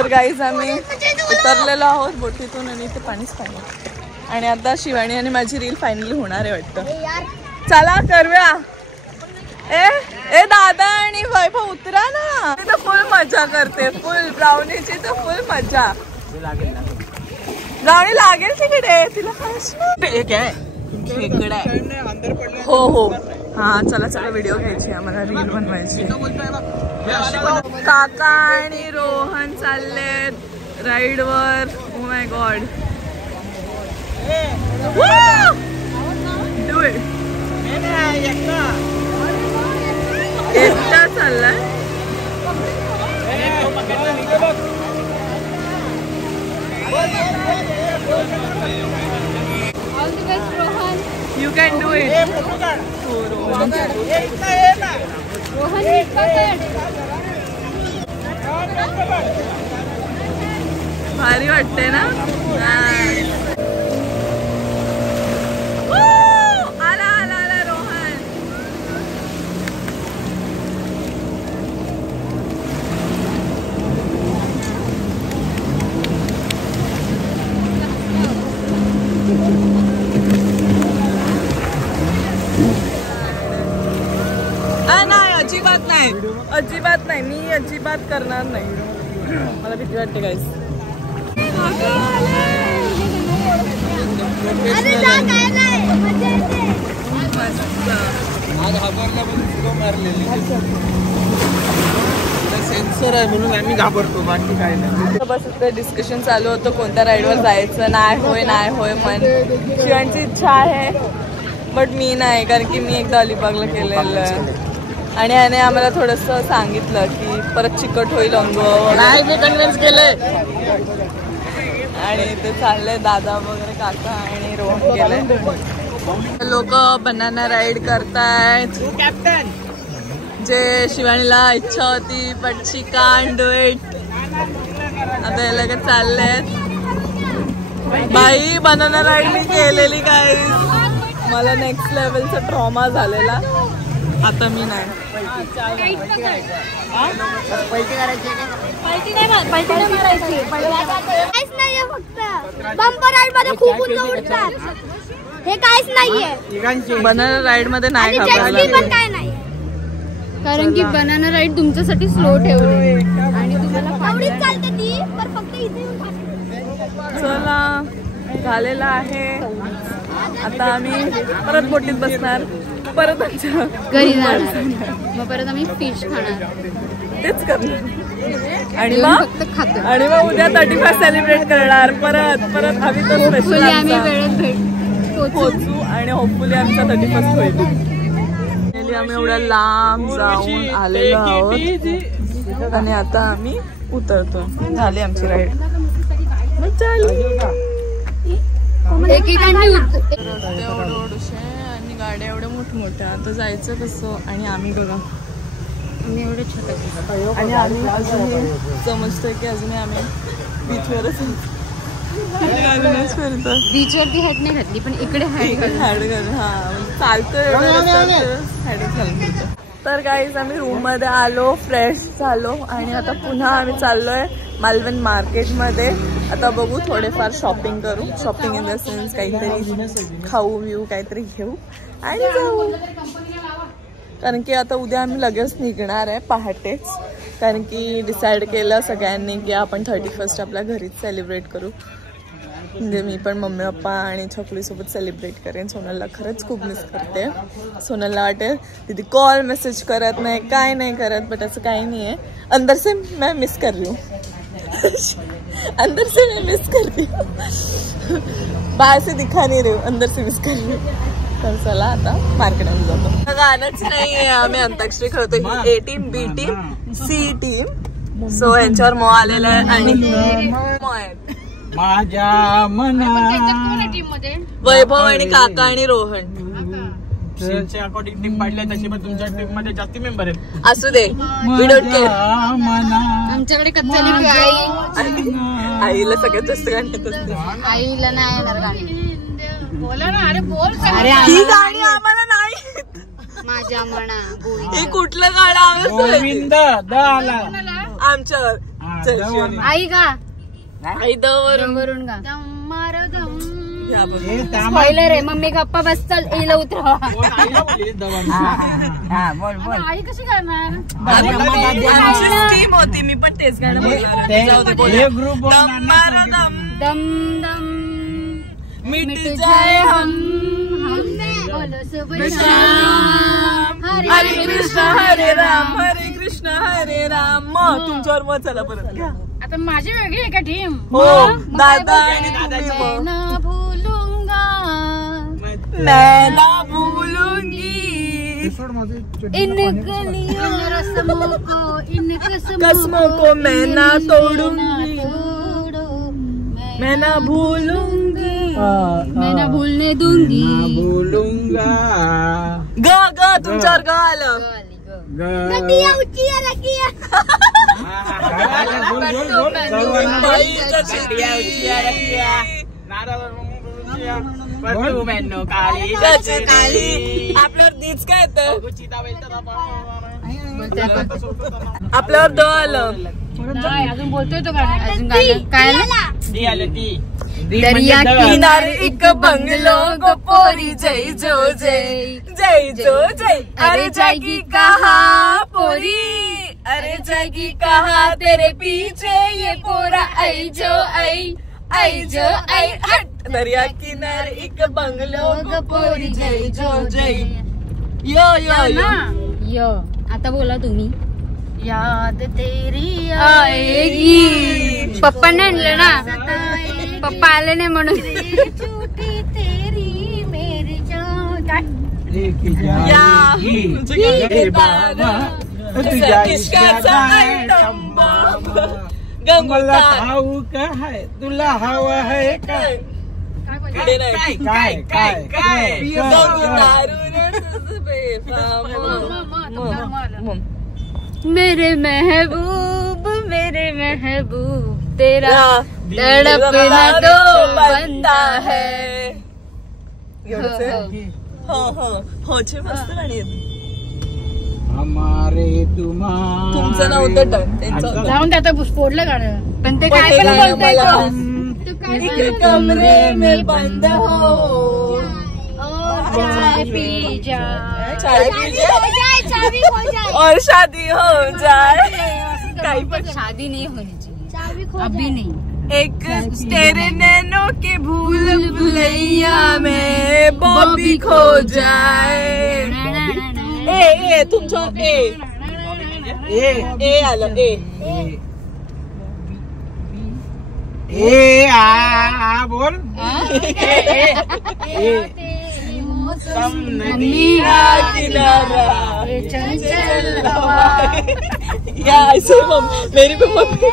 तर गाईज आम्ही उतरलेलो आहोत बोटीतून आणि इथे पाणीच पाणी आणि आता शिवानी आणि माझी रील फायनली होणार आहे वाटतं. चला करूया. ए दादा आणि वैभव उतरा ना. ती तर फुल मजा करते, फुल ब्राउनीची तर फुल मजा. ब्राउनी लागेल तिकडे तिला. खेकडा आहे. हो हो हा चला चला व्हिडिओ घ्यायची आम्हाला रील बनवायची. काका आणि रोहन चाललेत राईड वर. Oh my God. Do it. एकटा चाललाय. You can do it. भारी वाटते ना. आला आला आला रोहन. नाही अजिबात नाही, अजिबात नाही. मी अजिबात करणार नाही. मला भीती वाटते गाईस. सेन्सर आहे म्हणून आम्ही घाबरतो, बाकी काय नाही. बस इथे डिस्कशन चालू होतं कोणत्या राईडवर जायचं. नाही होय नाही होय मन. शिवांची इच्छा आहे बट मी नाही, कारण की मी एकदा अलिबागला केलेलं आहे आणि याने आम्हाला थोडंसं सांगितलं की परत चिकट होईल अंग. नाही मी कन्व्हिन्स केलंय. आणि ते चाललंय दादा वगैरे काका आणि रोहन गेले. लोक बनाना राईड करतायत. कॅप्टन जे शिवानीला इच्छा होती but she can't do it. आता हे लगेच चाललेत. बाई बनाना राईड मी केलेली काय. मला नेक्स्ट लेवलचा ट्रॉमा झालेला. आता मी नाही. हे काहीच नाहीये. बनाना राईड मध्ये नाही कारण की बनाना राईड तुमच्यासाठी स्लो ठेवली आणि तुम्हाला चालते ती पण फक्त इथे येऊन. चला झालेला आहे. आता आम्ही परत बोटीत बसणार. परत घरी जाणार. मग परत आम्ही फिश खाणार. तेच करणार आणि मग उद्या 31 सेलिब्रेट करणार. परत परत आम्ही तर होपफुली आम्ही वेळेत पोहोचू आणि होपफुली आमचा 31 होईल. आम्ही एवढ्या लांब जाऊन आलेलो आहोत आणि आता आम्ही उतरतो. झाली आमची राईड. मजा आली. आणि गाड्या एवढ्या मोठमोठ्या. आता जायचं कसं. आणि आम्ही बघा एवढे छोटे आणि आम्ही अजूनही समजतोय की अजूनही आम्ही बीचवरच फिरतो. बीचवरती हॅट नाही घातली पण इकडे हॅड घालून हा चालतोय. तर गाईज आम्ही रूम मध्ये आलो, फ्रेश झालो आणि आता पुन्हा आम्ही चाललोय मालवण मार्केटमध्ये. आता बघू थोडेफार शॉपिंग करू. शॉपिंग इन द सेन्स काहीतरी खाऊ विऊ काहीतरी घेऊ आणि जाऊ. कारण की आता उद्या आम्ही लगेच निघणार आहे पहाटेच. कारण की डिसाईड केलं सगळ्यांनी की आपण 31 आपल्या घरीच सेलिब्रेट करू. म्हणजे मी पण मम्मी पप्पा आणि छकुलीसोबत सेलिब्रेट करेन. सोनलला खरंच खूप मिस करते. सोनलला वाटेल दीदी कॉल मेसेज करत नाही काय नाही करत बट असं काही नाही आहे. अंदर से मैं मिस कर रही हूँ. अंदर से मैं मिस कर रही हूँ. बाहर से दिखा नहीं रही हूँ, अंदर से मिस कर रही हूँ. तर चला आता मार्केटमध्ये जातो. गाणंच नाहीये. आम्ही अंताक्षरी खेळतोय. A team B team C team. So यांच्यावर मो आलेला आहे आणि मो आहेत माझ्या मना. वैभव आणि काका आणि रोहन. अकॉर्डिंग टीम पाडल्या तशी पण तुमच्या टीम मध्ये जास्ती मेंबर आहेत. असू दे वी डोंट केअर. आमच्याकडे कच्चा आईला सगळ्यात जास्त गाण्यात असते. आईला नाही येणार गाणी. बोला ना. अरे बोल. ही गाणी आम्हाला नाही. माझ्या मना हे कुठलं गाणं गोविंद आला आमच्यावर. आई का आई दवरून वरून का स्पॉइलर आहे. मम्मी गप्पा बस चल येला उतरा. आई कशी करणार? स्कीम होती मी पण तेच काय ग्रुप दम दम मिट जाए हम हरे कृष्ण हरे राम हरे राम. मग तुमच्यावर मग चला परत घ्या. आता माझी वेगळी आहे का टीम? हो दादा ना भूलूंगा मैं ना भूलूंगी इन गलियों रस्मों को इन कसमों को मैं ना तोड़ूंगी मैं ना भूलूंगी मैं ना भूलने दूंगी. बोलूंगा ग ग तुमच्यावर ग आलं. नदिया ऊंची रखिया आपल्यावर दीच काय येतं? आपल्यावर द आलं. अजून बोलतोय तो काय दरिया किनारे एक बंगलो गोपोरी जय जो जय अरे जाएगी कहा पोरी अरे जाएगी कहा तेरे पीछे ये पोरा आई जो आई हट. दरिया किनारे एक बंगलो गोपोरी जय जो जय. यो यो यो आता बोला तुम्ही. याद तेरी आएगी. पप्पाने आणलं ना. पप्पा आले नाही म्हणून. मला ठाऊक आहे तुला हवं आहे काय काय काय काय मेरे महबूब तेरा तड़पना तो बनता है. मस्त गाणी येते. हमारे तुम्हारे तुमचं नाव होतं टन त्यांचं जाऊन आता स्फोडलं गाणं. पण ते काय पण बोलतोय कमरे में बंद हो चाय पी जा और शादी हो जाए. काही पण शादी नहीं होनी चाहिए अभी नहीं. एक तेरे नैनों के भूल भुलैया में बॉबी खो जाए. ए तुमच्या ए आलं ए आ बोल किनारा या ऐसे मेरी भी मम्मी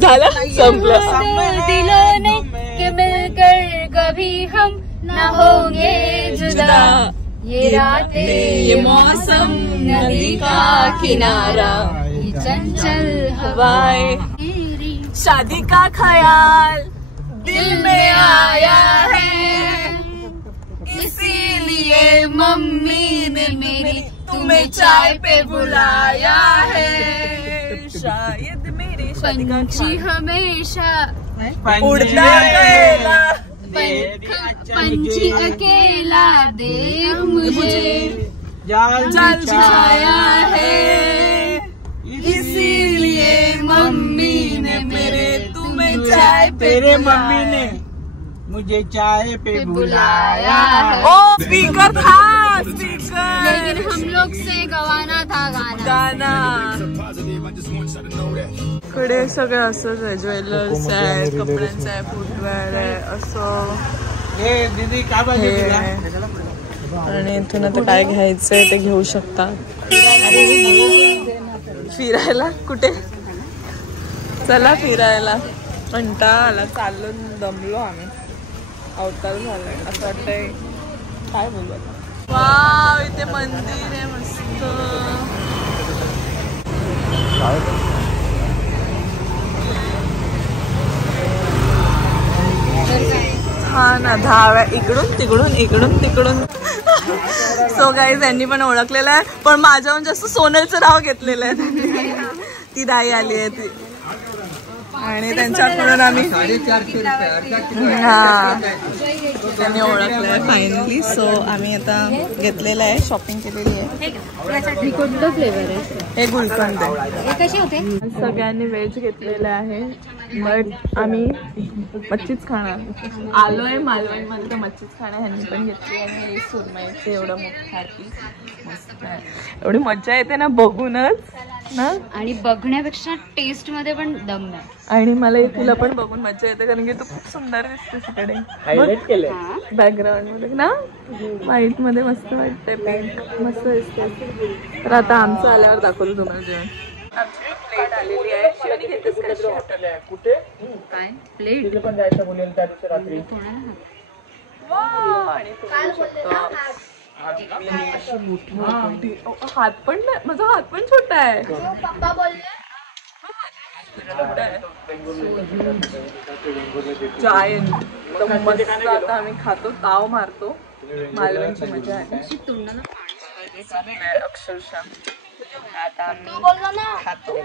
झालं संपलं. दिलों ने कि मिलकर कभी हम न होंगे जुदा. ये रातें ये मौसम नदी का किनारा ये चंचल हवाएं शादी का ख्याल दिल में आया है इसीलिए मम्मी ने मेरी तुम्हें चाय पे बुलाया है. शायद मेरे शादी का पंछी हमेशा उड़ता गया पंछी अकेला देख मुझे जाल बिछाया है इसीलिए मम्मी ने मेरे तुम्हें चाय पे तेरे मम्मी ने मुझे चाय पे बुलाया है. ओ स्पीकर था स्पीकर. लेकिन हम लोग से गवाना था गाना. कडे सगळं असंच आहे. ज्वेलर्स आहे कपड्यांचं आहे फुटवेअर आहे असं दीदी का पाहिजे आणि इथून आता काय घ्यायचंय ते घेऊ शकता. फिरायला कुठे चला फिरायला. कंटाळा आला चालून दमलो आम्ही. अवतार झालाय असं वाटतंय काय बोलू आता. वाव इथे मंदिर आहे मस्त. हा ना धाव्या इकडून तिकडून. सो गाईज यांनी पण ओळखलेलं आहे पण माझ्याहून जास्त सोनलचं नाव घेतलेलं आहे त्यांनी. सक्की दाई आली आहे ती आणि त्यांच्याकडून आम्ही हा त्यांनी ओळखलंय फायनली. सो आम्ही आता घेतलेलं आहे, शॉपिंग केलेली आहे. कोणतं फ्लेवर आहे हे गुलकंद आहे. कसे होते? सगळ्यांनी व्हेज घेतलेलं आहे बट आम्ही मच्छीच खाणार. आलोय मालवणमध्ये तर मच्छीच खाणार. ह्यांनी पण घेतली आहे सुरमईचे एवढं मोठी मस्त आहे. एवढी मजा येते ना बघूनच ना, आणि बघण्यापेक्षा टेस्ट मध्ये पण दम आहे. आणि मला तुला पण बघून मजा येते कारण की तू खूप सुंदर दिसतेस इकडे बॅकग्राऊंड मध्ये ना, व्हाईट मध्ये मस्त वाटतंय, पिंक मस्त दिसते. तर आता आमचं आल्यावर दाखवलं तुम्हाला जेवण. आमची प्लेट आलेली आहे. शिवानी घेतेस का? कुठे काय प्लेट पण जायचं बोलेल त्या दिवशी रात्री. आणि हात पण माझा हात पण छोटा आहे. पप्पा बोलले जायंट मस्त. आता आम्ही खातो, ताव मारतो. मालवणची मजा आहे अक्षरशः. आता आम्ही खातो.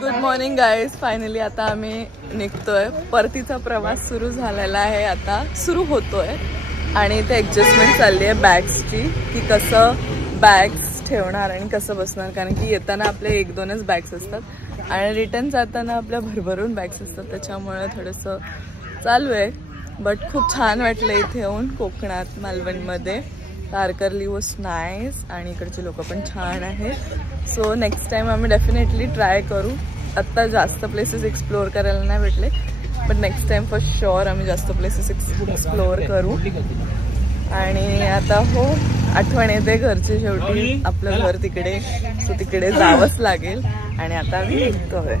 Good morning guys. फायनली आता आम्ही निघतोय. परतीचा प्रवास सुरू झालेला आहे, आता सुरू होतोय. आणि इथे ॲडजस्टमेंट चालली आहे बॅग्सची, की कसं बॅग्स ठेवणार आणि कसं बसणार. कारण की येताना आपले 1-2च बॅग्स असतात आणि रिटर्न जाताना आपल्या भरभरून बॅग्स असतात. त्याच्यामुळे थोडंसं चालू आहे. बट खूप छान वाटलं इथे येऊन कोकणात, मालवणमध्ये. तारकर्ली वॉज नाईस आणि इकडचे लोक पण छान आहेत. सो नेक्स्ट टाइम आम्ही डेफिनेटली ट्राय करू. आत्ता जास्त प्लेसेस एक्सप्लोअर करायला नाही भेटले but next time for sure आम्ही जास्त प्लेसेस एक्सप्लोअर करू. आणि आता हो आठवण येते घरची, शेवटी आपलं घर तिकडे, सो तिकडे जावंच लागेल. आणि आता आम्ही निघतोय.